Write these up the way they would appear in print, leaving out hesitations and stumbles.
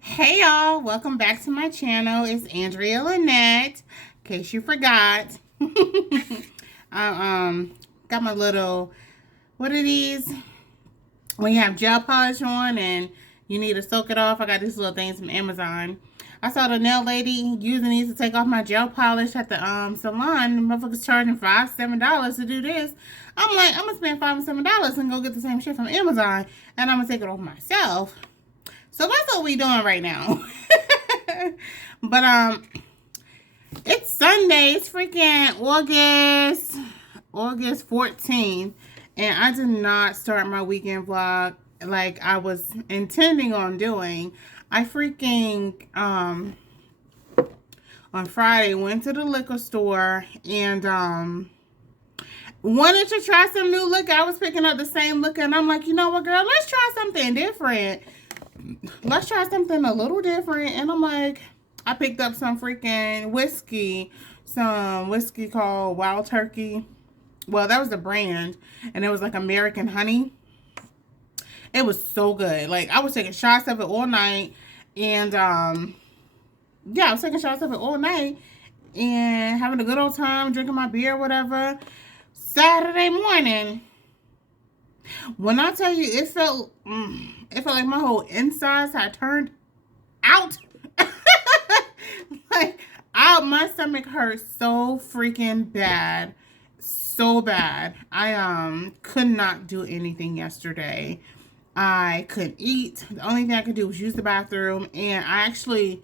Hey y'all, welcome back to my channel. It's Andrea Lynette. In case you forgot, I got my little, what are these? When you have gel polish on and you need to soak it off, I got these little things from Amazon. I saw the nail lady using these to take off my gel polish at the salon. The motherfuckers charging $5-7 to do this. I'm like, I'm gonna spend $5-7 and go get the same shit from Amazon, and I'm gonna take it off myself. So that's what we doing right now. But it's Sunday. It's freaking August 14th, and I did not start my weekend vlog like I was intending on doing. I freaking on Friday went to the liquor store and wanted to try some new liquor. I was picking up the same liquor, and I'm like, you know what, girl, let's try something different. Let's try something a little different. And I'm like, I picked up some freaking whiskey, some whiskey called Wild Turkey. Well, that was the brand, and it was like American honey. It was so good. Like, I was taking shots of it all night, and yeah, I was taking shots of it all night and having a good old time, drinking my beer, whatever. Saturday morning, when I tell you, it felt like my whole insides had turned out. Like, out, my stomach hurt so freaking bad, so bad. I could not do anything yesterday. I couldn't eat. The only thing I could do was use the bathroom, and I actually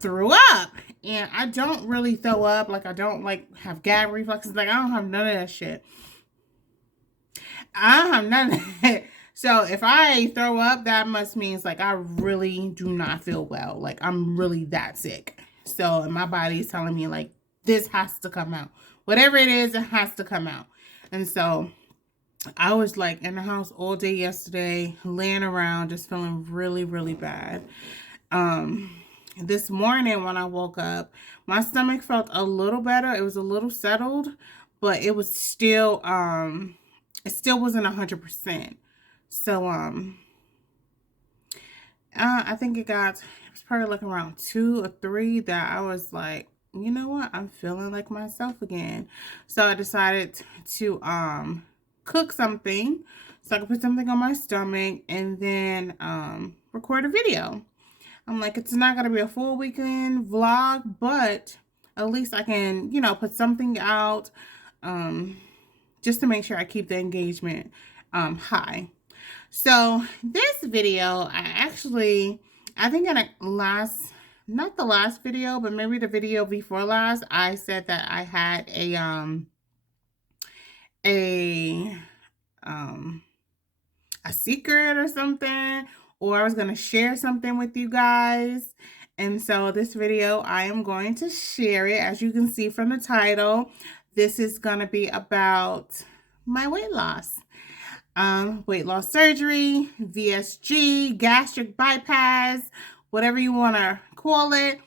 threw up. And I don't really throw up. Like, I don't like have gag reflexes. Like, I don't have none of that shit. I have none of that. So if I throw up, that must means like I really do not feel well. Like, I'm really that sick. So, and my body is telling me like, this has to come out. Whatever it is, it has to come out. And so I was like in the house all day yesterday, laying around, just feeling really, really bad. This morning when I woke up, my stomach felt a little better. It was a little settled, but it was still, it still wasn't 100%. So, I think it was probably like around 2 or 3 that I was like, you know what? I'm feeling like myself again. So I decided to, cook something so I could put something on my stomach and then, record a video. I'm like, it's not going to be a full weekend vlog, but at least I can, put something out, just to make sure I keep the engagement, high. So this video, I think in not the last video, but maybe the video before last, I said that I had a secret or something, or I was going to share something with you guys. And so this video, I am going to share it. As you can see from the title, this is going to be about my weight loss. Weight loss surgery, VSG, gastric bypass, whatever you want to call it.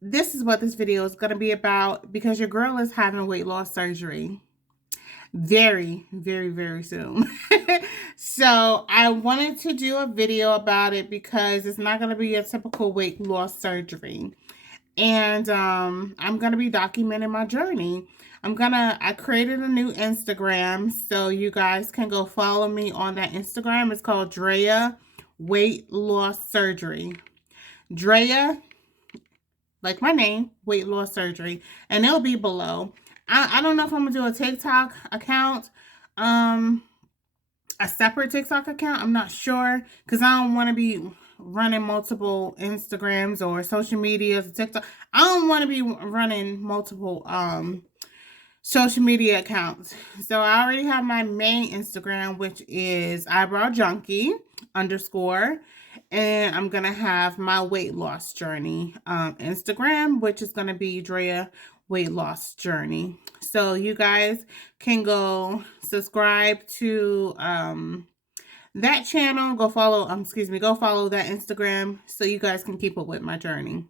This is what this video is going to be about, because your girl is having weight loss surgery very, very, very soon. So I wanted to do a video about it because it's not going to be a typical weight loss surgery. And I'm going to be documenting my journey. I created a new Instagram, so you guys can go follow me on that Instagram. It's called Drea Weight Loss Surgery. Drea, like my name, Weight Loss Surgery. And it'll be below. I don't know if I'm going to do a TikTok account, a separate TikTok account. I'm not sure, because I don't want to be running multiple Instagrams or social medias, TikTok. I don't want to be running multiple social media accounts. So I already have my main Instagram, which is eyebrow junkie _ and I'm gonna have my weight loss journey Instagram, which is gonna be Drea Weight Loss Journey. So you guys can go subscribe to that channel. Go follow that Instagram so you guys can keep up with my journey.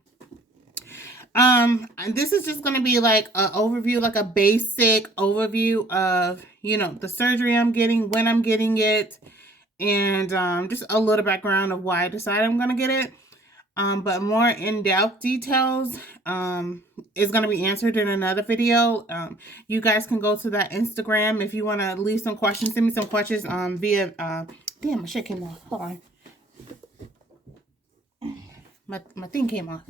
This is just going to be like an overview, like a basic overview of, the surgery I'm getting, when I'm getting it, and just a little background of why I decided I'm going to get it. But more in-depth details is going to be answered in another video. You guys can go to that Instagram if you want to leave some questions. Send me some questions via... damn, my shit came off. Hold on. My thing came off.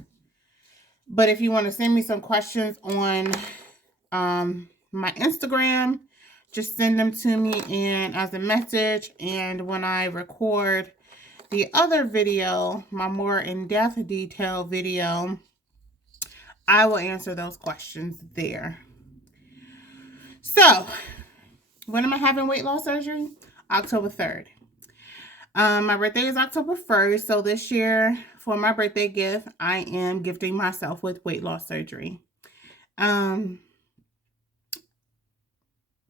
But if you want to send me some questions on my Instagram, just send them to me and as a message. And when I record the other video, my more in-depth detail video, I will answer those questions there. So, when am I having weight loss surgery? October 3rd. My birthday is October 1st, so this year, for my birthday gift, I am gifting myself with weight loss surgery.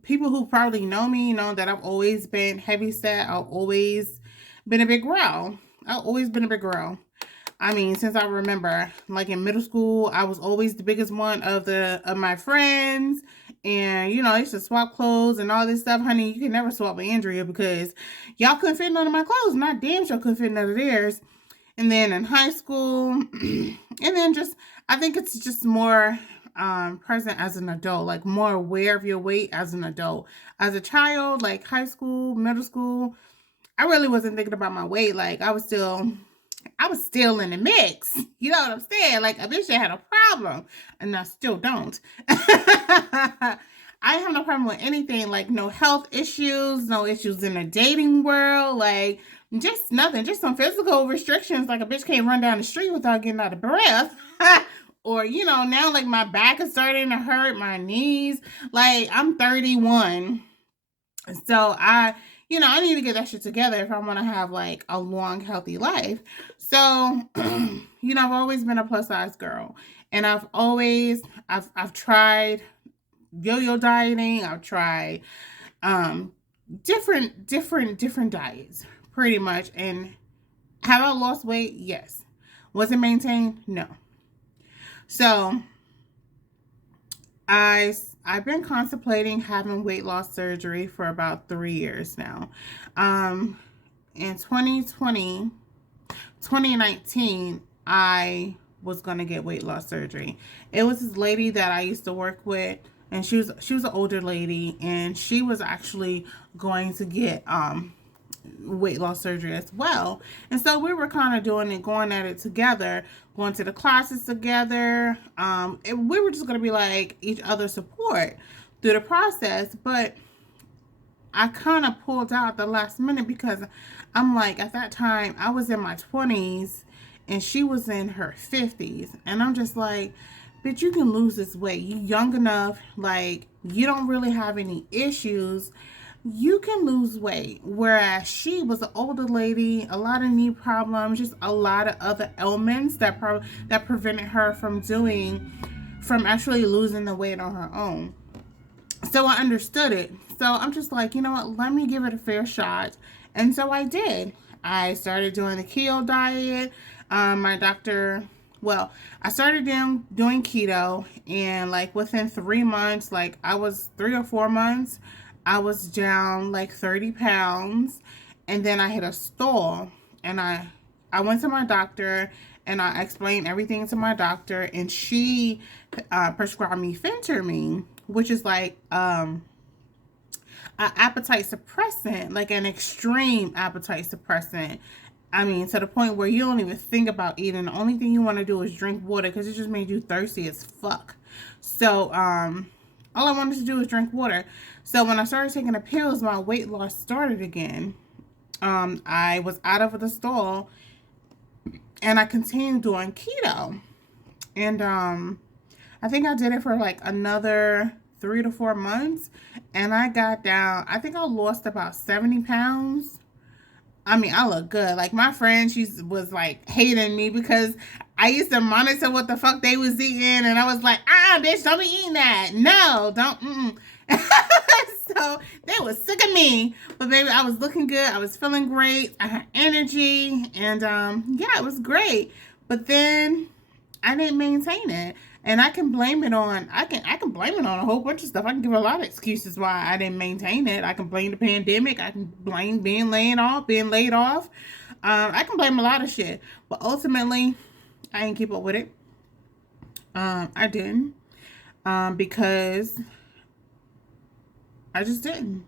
People who probably know me know that I've always been heavy set. I've always been a big girl. I've always been a big girl. I mean, since I remember, like in middle school, I was always the biggest one of my friends. And, you know, I used to swap clothes and all this stuff. Honey, you can never swap with Andrea because y'all couldn't fit none of my clothes. And I damn sure couldn't fit none of theirs. And then in high school, and then just, I think it's just more present as an adult, like more aware of your weight as an adult. As a child, like high school, middle school, I really wasn't thinking about my weight. Like I was still in the mix. You know what I'm saying? Like, a bitch that had a problem, and I still don't. I have no problem with anything, like no health issues, no issues in the dating world, like just nothing, just some physical restrictions, like a bitch can't run down the street without getting out of breath. Or, you know, now like my back is starting to hurt, my knees, like I'm 31. So I need to get that shit together if I want to have like a long, healthy life. So, you know, I've always been a plus size girl, and I've tried yo-yo dieting. I've tried different diets pretty much. And have I lost weight? Yes. Was it maintained? No. So I've been contemplating having weight loss surgery for about 3 years now. In 2019, I was going to get weight loss surgery. It was this lady that I used to work with, and she was an older lady, and she was actually going to get weight loss surgery as well. And so we were kind of going at it together, going to the classes together. And we were just going to be like each other's support through the process. But I kind of pulled out at the last minute because I'm like, at that time I was in my 20s and she was in her 50s. And I'm just like, bitch, you can lose this weight. You young enough, like you don't really have any issues. You can lose weight. Whereas she was an older lady, a lot of knee problems, just a lot of other ailments that prevented her from actually losing the weight on her own. So I understood it. So I'm just like, you know what, let me give it a fair shot. And so I did. I started doing the keto diet. My doctor, well, I started doing keto, and like within 3 months, like I was 3 or 4 months, I was down like 30 pounds. And then I hit a stall, and I went to my doctor and I explained everything to my doctor, and she prescribed me phentermine, which is like an appetite suppressant, like an extreme appetite suppressant. I mean, to the point where you don't even think about eating. The only thing you want to do is drink water because it just made you thirsty as fuck. So, all I wanted to do was drink water. So when I started taking the pills, my weight loss started again. I was out of the stall, and I continued doing keto. And I think I did it for like another 3 to 4 months, and I got down, I think I lost about 70 pounds. I mean, I look good. Like my friend, she was like hating me because I used to monitor what the fuck they was eating, and I was like, bitch, don't be eating that. No, don't. So they was sick of me. But baby, I was looking good. I was feeling great. I had energy, and yeah, it was great. But then I didn't maintain it. And I can blame it on I can blame it on a whole bunch of stuff. I can give a lot of excuses why I didn't maintain it. I can blame the pandemic. I can blame being laid off. I can blame a lot of shit. But ultimately, I didn't keep up with it. I didn't. Because I just didn't.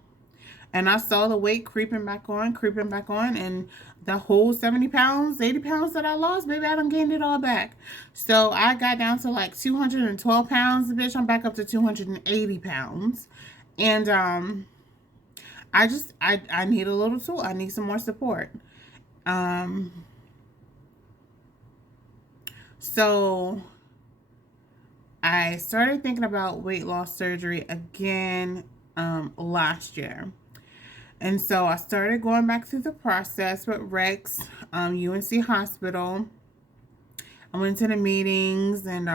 And I saw the weight creeping back on, and the whole 70 pounds, 80 pounds that I lost, baby, I done gained it all back. So I got down to like 212 pounds, bitch. I'm back up to 280 pounds. And I need a little tool. I need some more support. Um, so I started thinking about weight loss surgery again last year. And so I started going back through the process with Rex, UNC Hospital. I went to the meetings, and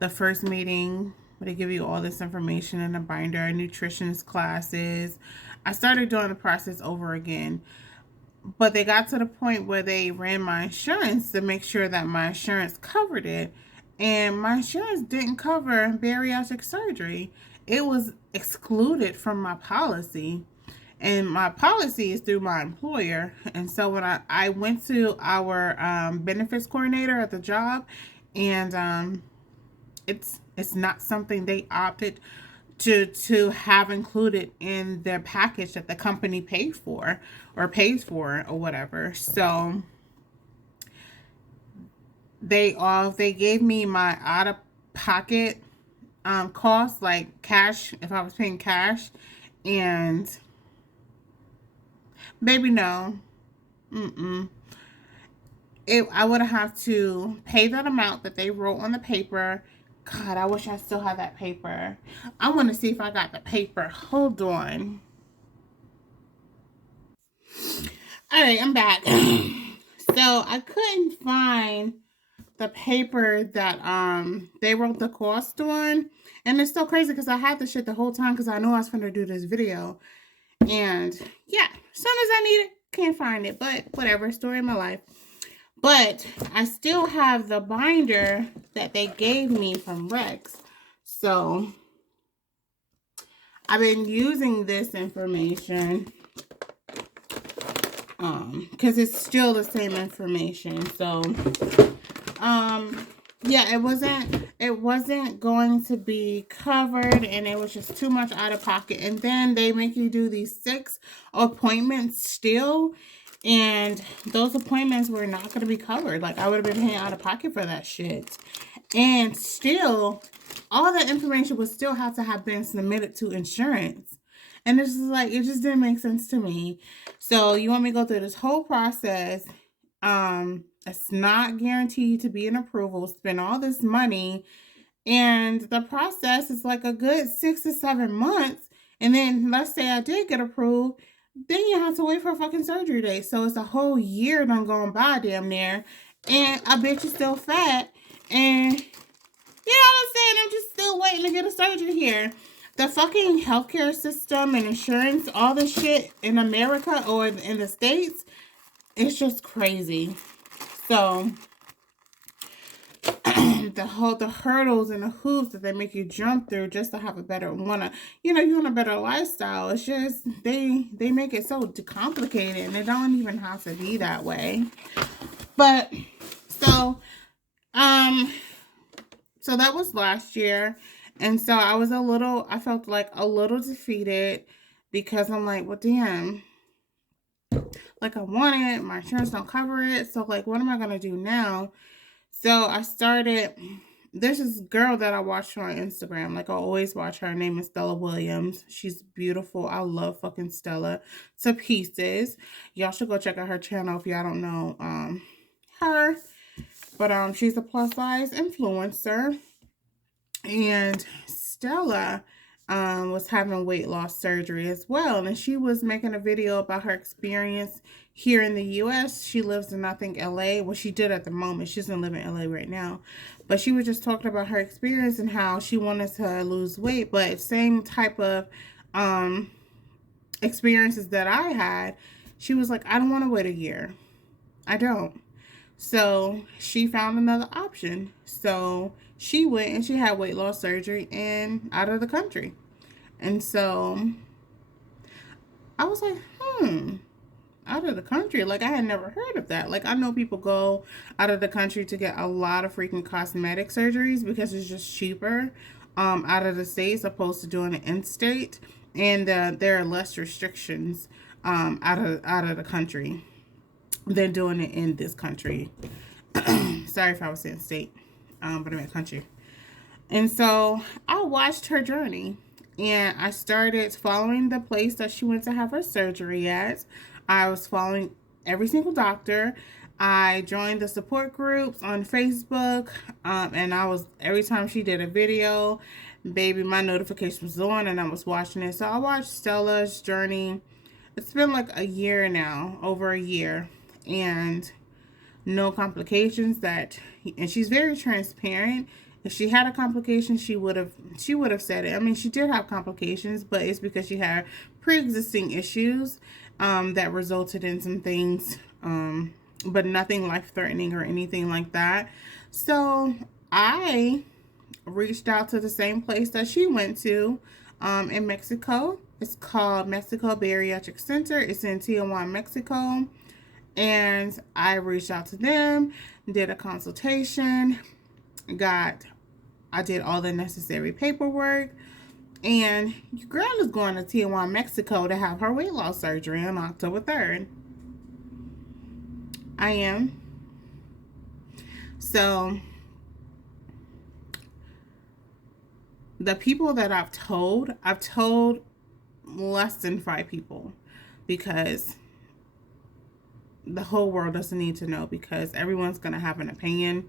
the first meeting where they give you all this information in a binder, nutritionist classes. I started doing the process over again. But they got to the point where they ran my insurance to make sure that my insurance covered it. And my insurance didn't cover bariatric surgery. It was excluded from my policy. And my policy is through my employer. And so when I went to our benefits coordinator at the job, and it's not something they opted to have included in their package that the company paid for or pays for or whatever. So they gave me my out of pocket cost, like cash, if I was paying cash, and baby, no. Mm-mm. I would have to pay that amount that they wrote on the paper. God, I wish I still had that paper. I want to see if I got the paper. Hold on. All right, I'm back. So I couldn't find the paper that they wrote the cost on, and it's so crazy because I had the shit the whole time because I know I was going to do this video, and yeah, as soon as I need it, can't find it. But whatever, story of my life. But I still have the binder that they gave me from Rex. So I've been using this information because it's still the same information. So yeah, it wasn't going to be covered, and it was just too much out of pocket. And then they make you do these 6 appointments still. And those appointments were not going to be covered. Like, I would have been paying out of pocket for that shit. And still, all that information would still have to have been submitted to insurance. And it's just like, it just didn't make sense to me. So, you want me to go through this whole process. It's not guaranteed to be an approval. Spend all this money. And the process is like a good 6 to 7 months. And then, let's say I did get approved. Then you have to wait for a fucking surgery date. So it's a whole year done going by damn near. And I bet you're still fat. And you know what I'm saying? I'm just still waiting to get a surgery here. The fucking healthcare system and insurance, all this shit in America or in the States, it's just crazy. So the hurdles and the hoops that they make you jump through just to have a better you want a better lifestyle. It's just they make it so complicated, and it don't even have to be that way. But so that was last year, and so I felt like a little defeated because I'm like, well, damn, like I want it, my insurance don't cover it, so like, what am I gonna do now? So I started, there's this girl that I watch on Instagram. Like I always watch her. Her name is Stella Williams. She's beautiful. I love fucking Stella to pieces. Y'all should go check out her channel if y'all don't know her. But she's a plus size influencer. And Stella was having weight loss surgery as well. And she was making a video about her experience here in the U.S. She lives in, I think, L.A. Well, she did at the moment. She doesn't live in L.A. right now. But she was just talking about her experience and how she wanted to lose weight. But same type of experiences that I had. She was like, I don't want to wait a year. I don't. So she found another option. So she went and she had weight loss surgery and out of the country. And so I was like, out of the country. Like, I had never heard of that. Like, I know people go out of the country to get a lot of freaking cosmetic surgeries because it's just cheaper out of the states opposed to doing it in state. And there are less restrictions out of the country than doing it in this country. Sorry if I was saying state, but I meant country. And so I watched her journey and I started following the place that she went to have her surgery at. I was following every single doctor. I joined the support groups on Facebook, and I was, every time she did a video, baby, my notification was on and I was watching it. So I watched Stella's journey. It's been like a year now, over a year, and no complications. And she's very transparent. If she had a complication, she would have said it. I mean, she did have complications, but it's because she had pre-existing issues that resulted in some things, but nothing life-threatening or anything like that. So I reached out to the same place that she went to in Mexico. It's called Mexico Bariatric Center. It's in Tijuana, Mexico. And I reached out to them, did a consultation, I did all the necessary paperwork, and your girl is going to Tijuana, Mexico to have her weight loss surgery on October 3rd. I am. So the people that I've told less than 5 people, because the whole world doesn't need to know, because everyone's going to have an opinion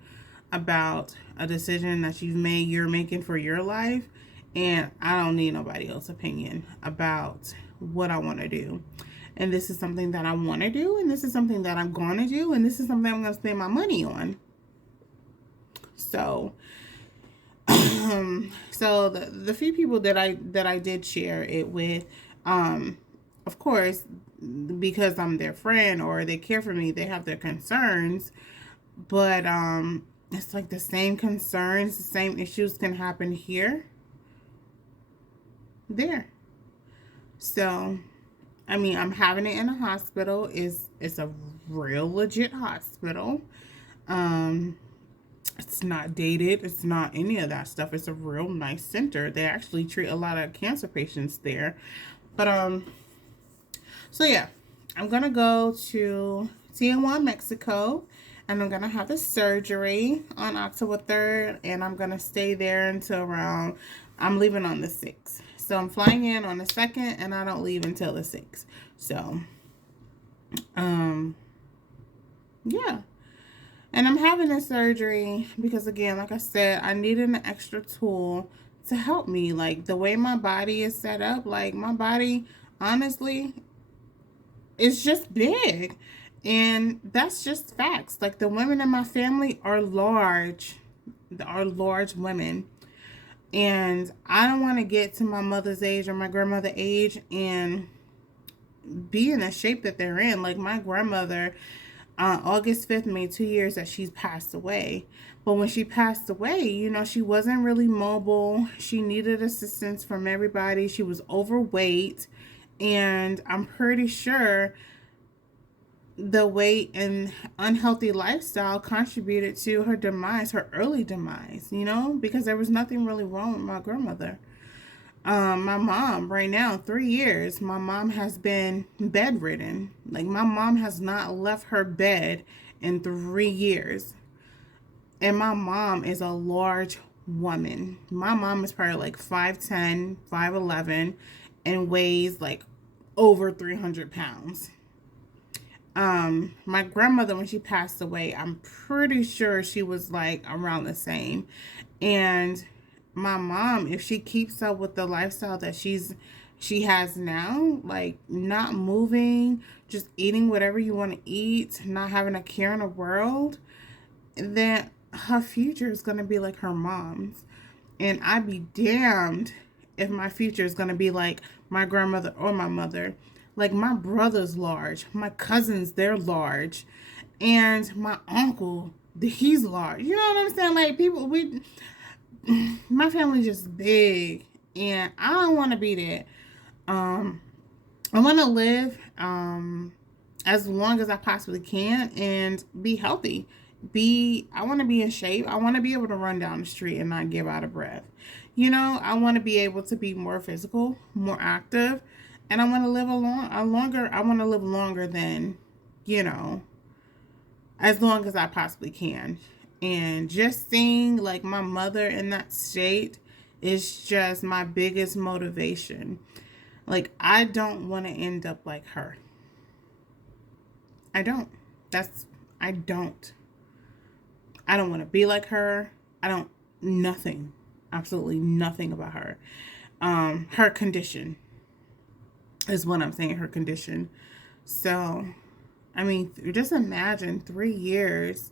about a decision that you're making for your life, and I don't need nobody else's opinion about what I want to do. And this is something that I want to do, and this is something that I'm going to do, and this is something I'm going to spend my money on. So so the few people that I did share it with, of course, because I'm their friend or they care for me, they have their concerns, but it's like the same concerns, the same issues can happen here, there. So, I mean, I'm having it in a hospital. It's a real legit hospital. It's not dated. It's not any of that stuff. It's a real nice center. They actually treat a lot of cancer patients there. But so yeah, I'm gonna go to Tijuana, Mexico, and I'm gonna have the surgery on October 3rd, and I'm gonna stay there until around, I'm leaving on the 6th. So I'm flying in on the 2nd, and I don't leave until the 6th. So, yeah. And I'm having this surgery because, again, like I said, I needed an extra tool to help me. Like, the way my body is set up, like, my body, honestly, is just big. And that's just facts. Like, the women in my family are large women. And I don't want to get to my mother's age or my grandmother's age and be in the shape that they're in. Like, my grandmother, August 5th made 2 years that she's passed away. But when she passed away, you know, she wasn't really mobile. She needed assistance from everybody. She was overweight. And I'm pretty sure the weight and unhealthy lifestyle contributed to her demise, her early demise, you know, because there was nothing really wrong with my grandmother. My mom, right now, 3 years, my mom has been bedridden. Like, my mom has not left her bed in 3 years. And my mom is a large woman. My mom is probably like 5'10", 5'11", and weighs like over 300 pounds. My grandmother, when she passed away, I'm pretty sure she was like around the same. And my mom, if she keeps up with the lifestyle that she has now, like not moving, just eating whatever you want to eat, not having a care in the world, then her future is going to be like her mom's. And I'd be damned if my future is going to be like my grandmother or my mother. Like, my brother's large, my cousins, they're large, And my uncle, he's large. You know what I'm saying? Like, people, my family's just big, and I don't want to be that. I want to live as long as I possibly can and be healthy. I want to be in shape. I want to be able to run down the street and not give out of breath. I want to be able to be more physical, more active, and I want to live I want to live longer than, you know, as long as I possibly can. And just seeing like my mother in that state is just my biggest motivation. Like, I don't want to end up like her. I don't. That's, I don't. I don't want to be like her. I don't, nothing. Absolutely nothing about her. Her condition is what I'm saying, her condition. So, I mean, just imagine 3 years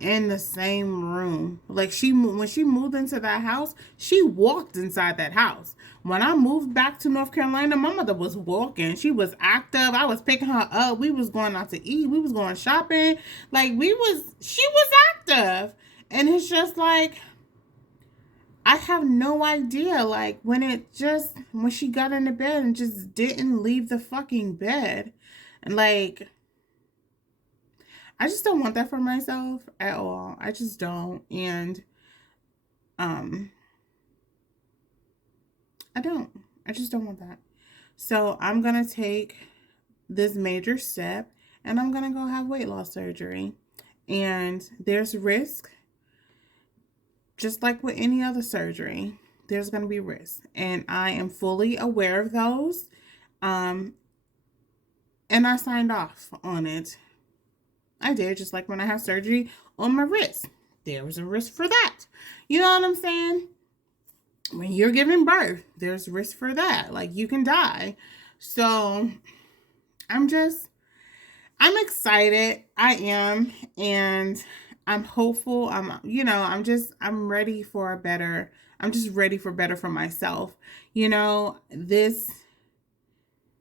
in the same room. Like, when she moved into that house, she walked inside that house. When I moved back to North Carolina, my mother was walking. She was active. I was picking her up. We was going out to eat. We was going shopping. Like, she was active. And it's just like, I have no idea. Like, when she got into bed and just didn't leave the fucking bed. And like, I just don't want that for myself at all. I just don't. And I don't. I just don't want that. So I'm going to take this major step and I'm going to go have weight loss surgery. And there's risk. Just like with any other surgery, there's going to be risk. And I am fully aware of those. And I signed off on it. I did, just like when I have surgery on my wrist. There was a risk for that. You know what I'm saying? When you're giving birth, there's risk for that. Like, you can die. So, I'm excited. I am. And I'm hopeful. I'm ready for I'm just ready for better for myself.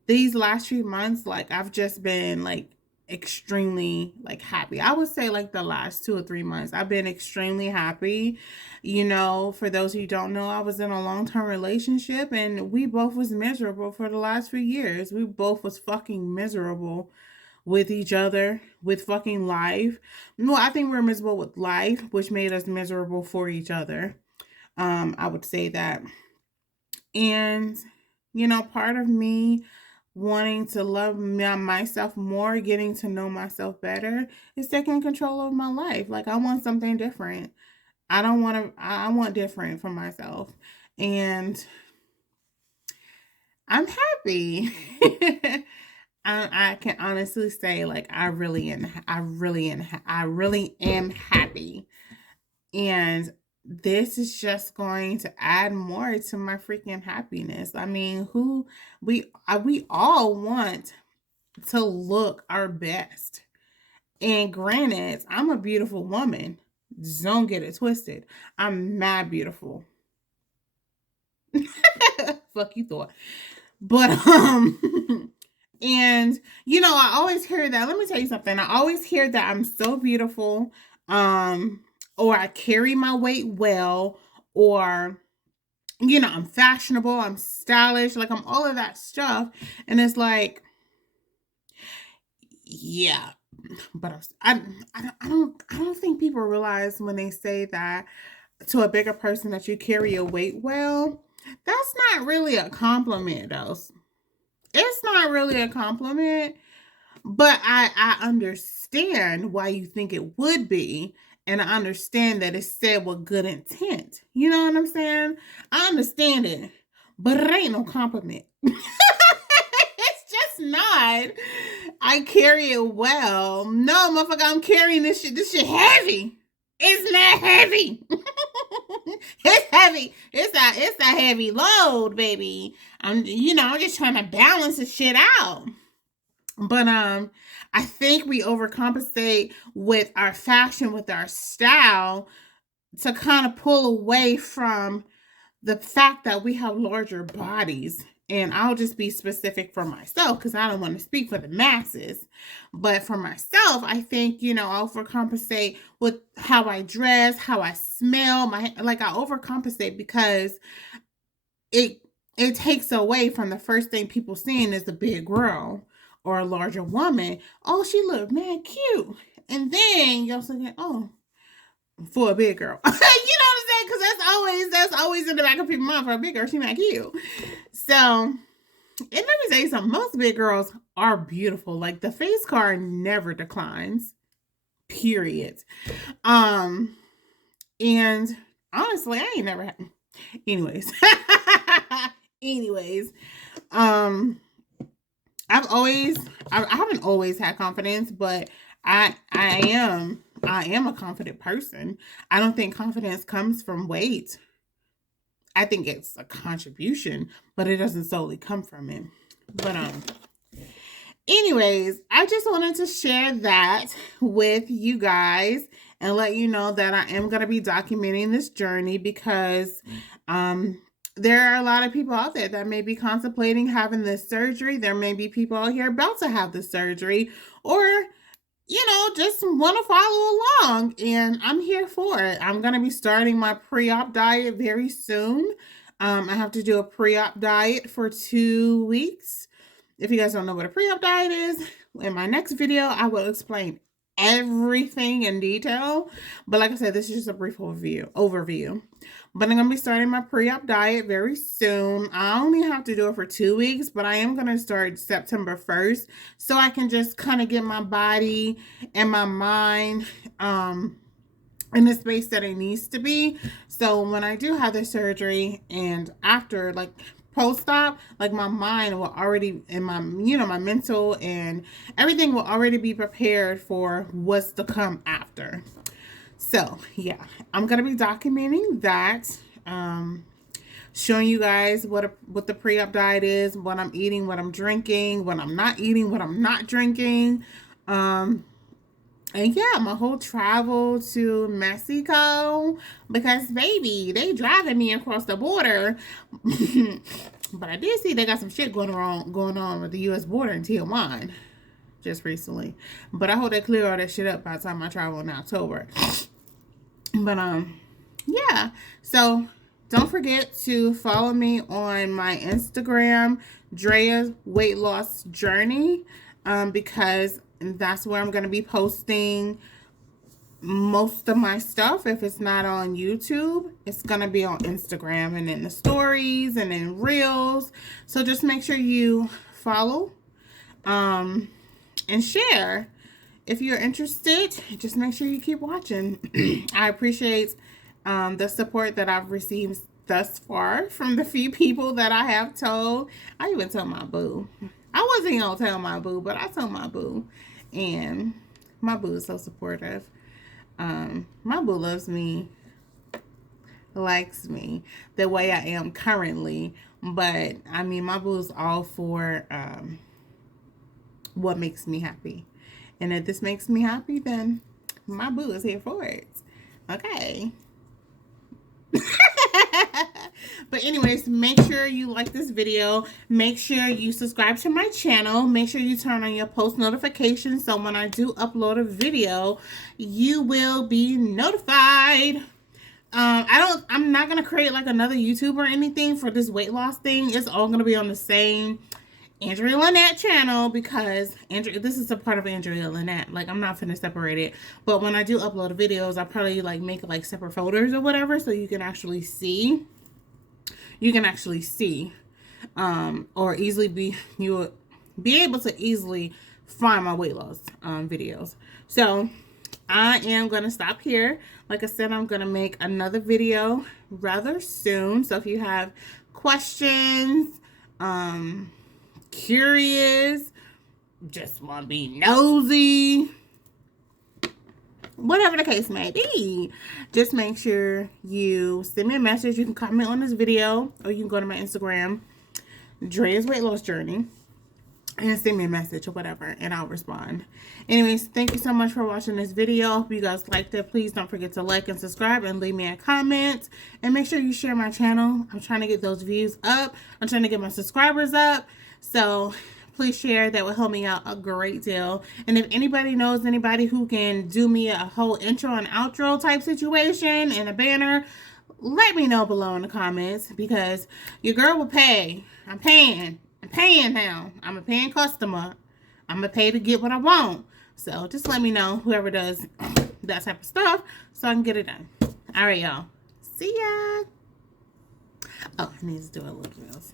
These last few months, like, I've just been like extremely like happy. I would say like the last 2 or 3 months I've been extremely happy. For those who don't know, I was in a long-term relationship and we both was miserable for the last few years. We both was fucking miserable with each other, with fucking life. No, I think we were miserable with life, which made us miserable for each other. I would say that. And part of me wanting to love myself more, getting to know myself better, is taking control of my life. Like, I want something different. I want different for myself. And I'm happy. I can honestly say, like, I really am happy. And this is just going to add more to my freaking happiness. I mean, we all want to look our best. And granted, I'm a beautiful woman. Just don't get it twisted. I'm mad beautiful. Fuck you thought. But and I always hear that. Let me tell you something. I always hear that I'm so beautiful. Or I carry my weight well, or I'm fashionable, I'm stylish, like, I'm all of that stuff. And it's like, yeah, but I don't think people realize when they say that to a bigger person that you carry your weight well. That's not really a compliment, though. It's not really a compliment, but I understand why you think it would be. And I understand that it's said with good intent. You know what I'm saying? I understand it. But it ain't no compliment. It's just not. I carry it well. No, motherfucker, I'm carrying this shit. This shit heavy. It's not heavy. It's heavy. It's a heavy load, baby. I'm just trying to balance this shit out. But I think we overcompensate with our fashion, with our style, to kind of pull away from the fact that we have larger bodies. And I'll just be specific for myself because I don't want to speak for the masses. But for myself, I think, I overcompensate with how I dress, how I smell. I overcompensate because it takes away from the first thing people seeing is a big girl or a larger woman. Oh, she look man cute. And then you're thinking, oh, for a big girl. You know what I'm saying? Because that's always in the back of people's mind. For a big girl, she not cute. So, and let me tell you something. Most big girls are beautiful. Like, the face card never declines. Period. And honestly, I ain't never had. Anyways. I haven't always had confidence, but I am a confident person. I don't think confidence comes from weight. I think it's a contribution, but it doesn't solely come from it. But anyways, I just wanted to share that with you guys and let you know that I am going to be documenting this journey because there are a lot of people out there that may be contemplating having this surgery. There may be people out here about to have the surgery, or just want to follow along, and I'm here for it. I'm going to be starting my pre-op diet very soon. I have to do a pre-op diet for 2 weeks. If you guys don't know what a pre-op diet is, in my next video, I will explain everything in detail. But like I said, this is just a brief overview. But I'm going to be starting my pre-op diet very soon. I only have to do it for 2 weeks, but I am going to start September 1st so I can just kind of get my body and my mind in the space that it needs to be. So when I do have the surgery and after, like, post-op, like, my mind will already, and my my mental and everything will already be prepared for what's to come after. So yeah, I'm gonna be documenting that, showing you guys what the pre-op diet is, what I'm eating, what I'm drinking, what I'm not eating, what I'm not drinking, and yeah, my whole travel to Mexico, because baby, they driving me across the border. But I did see they got some shit going on with the U.S. border in Tijuana just recently. But I hope they clear all that shit up by the time I travel in October. But yeah. So don't forget to follow me on my Instagram, Drea's Weight Loss Journey, because that's where I'm going to be posting most of my stuff. If it's not on YouTube, it's going to be on Instagram and in the stories and in reels. So just make sure you follow and share. If you're interested, just make sure you keep watching. I appreciate the support that I've received thus far from the few people that I have told. I even told my boo. I wasn't going to tell my boo, but I told my boo. And my boo is so supportive. My boo loves me, likes me the way I am currently. But, I mean, my boo is all for what makes me happy. And if this makes me happy, then my boo is here for it. Okay. But anyways, make sure you like this video. Make sure you subscribe to my channel. Make sure you turn on your post notifications so when I do upload a video, you will be notified. I'm not gonna create like another YouTube or anything for this weight loss thing. It's all gonna be on the same Andrea Lynette channel, because this is a part of Andrea Lynette. Like, I'm not finna separate it. But when I do upload videos, I'll probably like make like separate folders or whatever, so you can actually see. Or easily you'll be able to easily find my weight loss videos. So I am gonna stop here. Like I said, I'm gonna make another video rather soon. So if you have questions, curious, just want to be nosy, whatever the case may be, just make sure you send me a message. You can comment on this video, or you can go to my Instagram, Drea's Weight Loss Journey, and send me a message or whatever, and I'll respond. Anyways, thank you so much for watching this video. If you guys liked it, please don't forget to like and subscribe and leave me a comment. And make sure you share my channel. I'm trying to get those views up. I'm trying to get my subscribers up. So please share. That will help me out a great deal. And if anybody knows anybody who can do me a whole intro and outro type situation and a banner, let me know below in the comments, because your girl will pay. I'm paying now. I'm a paying customer. I'm going to pay to get what I want. So just let me know, whoever does that type of stuff, so I can get it done. All right, y'all. See ya. Oh, I need to do a little else.